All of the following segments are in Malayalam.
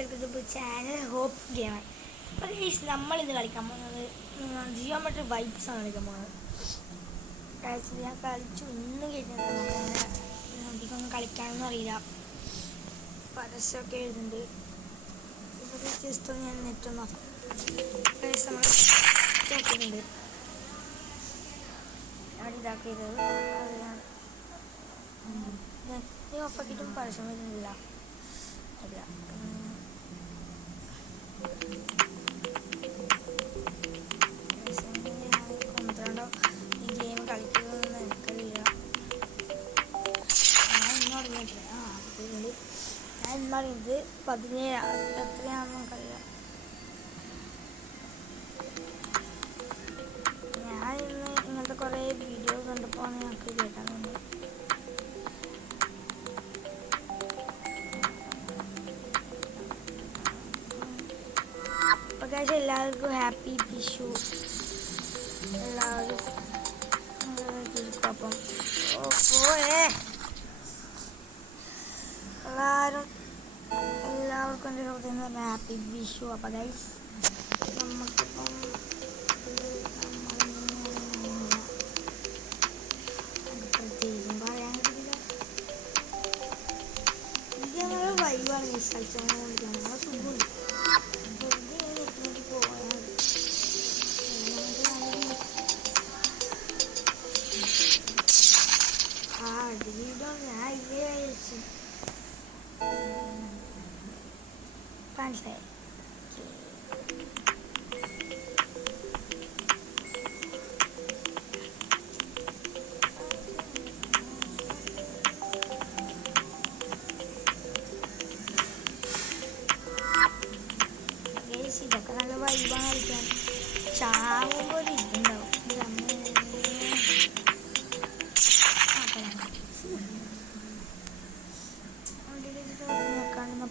Welcome channel hope gamer. അപ്പോൾ ഗൈസ് നമ്മളിന്ന് കളിക്കാൻ പോകുന്നത് ജിയോമെട്രി വൈബ്സ് ആണ് കളിക്കാൻ പോകുന്നത്. ഞാൻ കളിച്ചു ഒന്നും കേട്ടിട്ടുണ്ട്, അധികമൊന്നും കളിക്കാനൊന്നും അറിയില്ല. പരസ്യമൊക്കെ എഴുതുന്നുണ്ട്. ഇപ്പോൾ ജസ്റ്റ് ഞാൻ നെറ്റൊന്ന് നമ്മൾ കേട്ടിട്ടുണ്ട്. ഞാൻ ഇതാക്കിയത് നെറ്റ് ഓഫാക്കിയിട്ടും പരസ്യം വരുന്നില്ല. കൊണ്ടുവരണ്ടോ ഈ ഗെയിം കളിക്കുന്നതെന്ന് എനിക്കറിയില്ല. ഞാൻ ഇന്ന് അറിഞ്ഞിട്ടില്ല. ഞാൻ ഇന്ന് അറിയുന്നത് 17 എത്രയാണെന്ന് നമുക്കറിയാം. ഞാൻ ഇന്ന് ഇങ്ങനത്തെ കുറേ വീഡിയോസ് കണ്ടപ്പോൾ ഞങ്ങൾക്ക് കേട്ടാൻ തോന്നി. എല്ലാവർക്കും ഹാപ്പി വിഷു. എല്ലാവരും അപ്പം എല്ലാവർക്കും എൻ്റെ ഹൃദയം എന്ന് പറഞ്ഞാൽ ഹാപ്പി വിഷു. അപ്പം ഗൈസ് നമുക്കിപ്പം പ്രത്യേകം പറയാൻ പറ്റില്ല. ഇത് ഞങ്ങളുടെ വൈബാണ് ഗൈസ്. കളിച്ചാൽ ഞങ്ങളുടെ സുഖമുണ്ട്. മനസ്സിലായി. ഇതൊക്കെ നല്ല വൈബാണ് കളിക്കാൻ. ചാവുമ്പോൾ ഒരു ഇതുണ്ടാവും.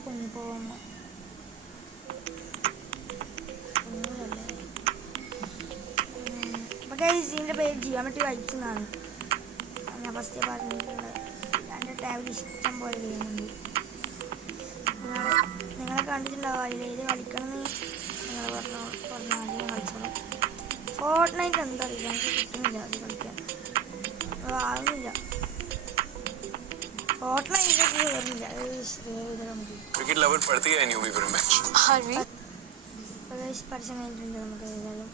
പൊങ്ങി പോകുമ്പോ ഇതിൻ്റെ പേര് ജിയോമെട്രി വൈബ്സ് എന്നാണ്. ഞാൻ ഫസ്റ്റ് പറഞ്ഞിട്ടുള്ളത്. എൻ്റെ ടാബിൽ ഇഷ്ടം പോലെ ഗെയിമുണ്ട്. നിങ്ങളെ കണ്ടിട്ടുണ്ടാവും. അതിൽ ഏത് കളിക്കണമെന്ന് നിങ്ങൾ പറഞ്ഞാൽ ഞാൻ കളിച്ചോളാം. ഫോർട്ട്നൈറ്റ് എന്താ അറിയില്ല, എനിക്ക് കിട്ടുന്നില്ല അത് കളിക്കാൻ. ആവുന്നില്ല. ഫോർട്ട്നൈറ്റ് കയറുന്നില്ല. പരസ്യം കഴിഞ്ഞിട്ടുണ്ട്. നമുക്ക് ഏതായാലും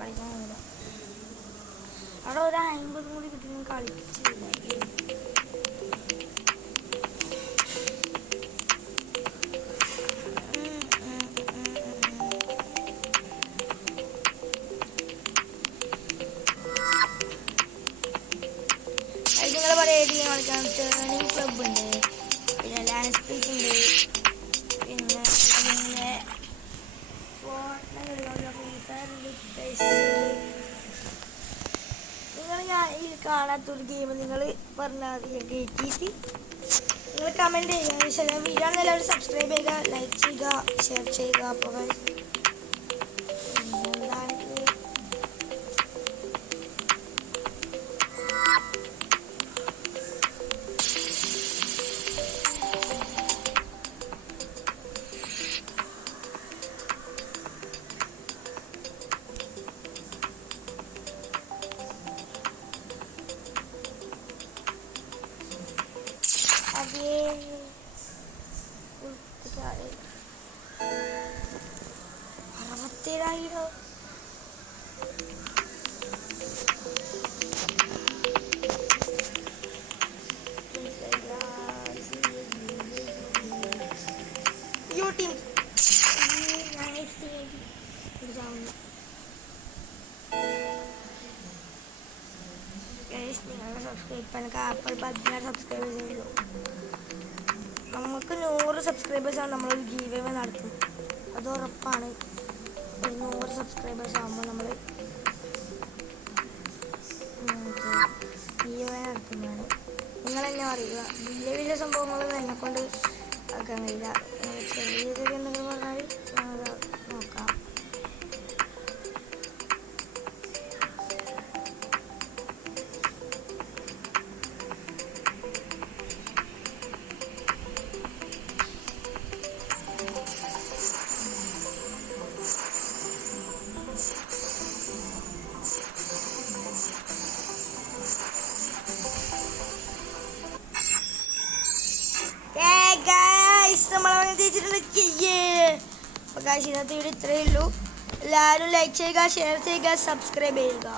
കളിക്കാനില്ല. അവിടെ ഒരു 50 കൂടി കിട്ടുന്ന കളിച്ചില്ല. നിങ്ങൾ പറയുക കളിക്കാൻ ടേണിംഗ് ക്ലബ് ഉണ്ട്, പിന്നെ ലാൻഡ് സ്പീക്ക് ഉണ്ട്, പിന്നെ നിങ്ങൾ ഞാൻ ഈ കാണാത്തൊരു ഗെയിം നിങ്ങൾ പറഞ്ഞാൽ കയറ്റിയിട്ട് നിങ്ങൾ കമൻറ്റ് ചെയ്യുക. വീഡിയോ എല്ലാവരും സബ്സ്ക്രൈബ് ചെയ്യുക, ലൈക്ക് ചെയ്യുക, ഷെയർ ചെയ്യുക. അപ്പോൾ അറുപത്തേഴായിരോ ടീം നിങ്ങളുടെ സബ്സ്ക്രൈബ് എനിക്ക് ആപ്പിൾ 16 സബ്സ്ക്രൈബേഴ്സ് ഉള്ളൂ. നമുക്ക് 100 സബ്സ്ക്രൈബേഴ്സാണ് നമ്മളൊരു ഗീവ് അവേ നടത്തും. അത് ഉറപ്പാണ്. 100 സബ്സ്ക്രൈബേഴ്സ് ആകുമ്പോൾ നമ്മൾ ഗീവ് അവേ നടത്തുന്നതാണ്. നിങ്ങളെന്നെ അറിയുക. വലിയ വലിയ സംഭവങ്ങൾ തന്നെ ചെറുതാക്കാൻ കഴിയില്ല. ചെറിയ ചെറിയ എന്തെങ്കിലും പറഞ്ഞാൽ നോക്കാം. നമ്മളങ്ങനെ തേച്ചിട്ടുണ്ട്. അപ്പോൾ ഗായ്സ് ഇന്നത്തെ വീഡിയോ ഇത്രയേ ഉള്ളൂ. എല്ലാവരും ലൈക്ക് ചെയ്യുക, ഷെയർ ചെയ്യുക, സബ്സ്ക്രൈബ് ചെയ്യുക.